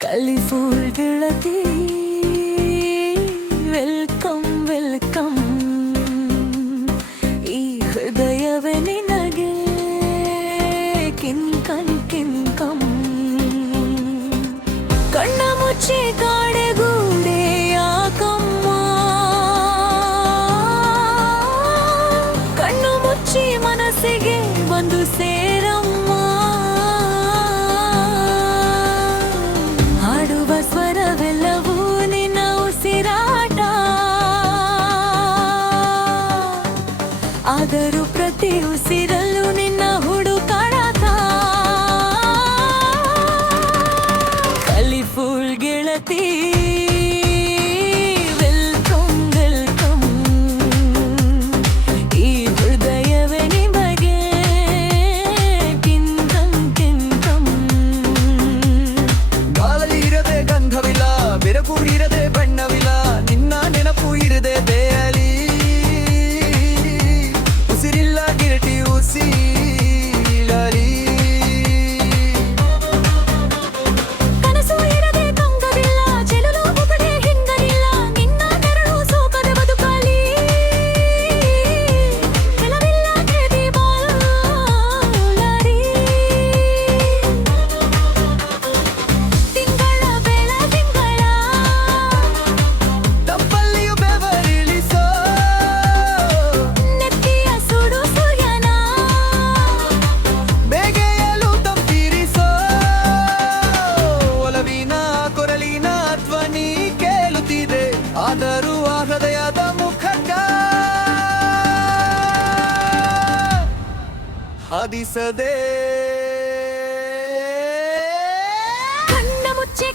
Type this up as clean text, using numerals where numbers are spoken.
ಕಲಿಫುಲ್ ಗೆಳತಿ welcome welcome. ಈ ಹೃದಯವೇ ನಿನಗೆ ಕಿನ್ಕನ್ ಕಿನ್ಕಂ. ಕಣ್ಣ ಮುಚ್ಚಿ ಕಾಡೆಗೂಡೆ ಯಾಕಮ್ಮ, ಕಣ್ಣು ಮುಚ್ಚಿ ಮನಸ್ಸಿಗೆ ಬಂದು ಸೇರಮ್ಮ. ಹಾಡುವ ಸ್ವರವೆಲ್ಲವೂ ನಿನ್ನ ಉಸಿರಾಟ, ಆದರೂ ಪ್ರತಿ ಉಸಿರಲ್ಲೂ ನಿನ್ನ ಹುಡುಕಾಟ. ಕಲಿಫುಲ್ ಗೆಳತಿ ವೆಲ್ಕಮ್ ವೆಲ್ಕಮ್. ಈ ಹೃದಯವೇ ನಿಮಗೆ ಕಿನ್ಕಂ ಕಿನ್ಕಂ. ಗಾಳಿ ಇರದೆ ಗಂಧವಿಲ್ಲ, ಬೆರಕು ಇರದೆ ಬಣ್ಣವಿಲ್ಲ, ನಿನ್ನ ನೆನಪು ಇರದೆ ದೇಯಲಿ. ಉಸಿರಿಲ್ಲ ಗೆಳತಿ ಉಸಿರಲಿ. ಕನಸು ಇರದೆ ಕಂಗವಿಲ್ಲ, ಚೆಲುಲು ಮುಗುಡೆ ಹಿಂಗರಿಲ್ಲ, ನಿನ್ನ ನೆರಳು ಸೋಕದೆ ಬದುಕಲಿ. ಕೆಲವಿಲ್ಲ ಗೆಳತಿ ಬಾಳರಿ. ತಿಂಗಳ ಬೆಳದಿಂಗಳ ತಪ್ಪಲ್ಲಿಯೂ ಬೆವರಿಳಿಸೋ, ನೆತ್ತಿಯ ಸುಡು ಸೂರ್ಯನ ಬೇಗೆಯಲು ತಂಪಿರಿಸೋ. ಒಲವಿನ ಕೊರಳಿನ ಧ್ವನಿ ಕೇಳುತ್ತಿದೆ, ಆದರೂ ಆ ಹೃದಯದ ಮುಖಕ ಹಾದಿಸದೆ. ಕಣ್ಣ ಮುಚ್ಚೆ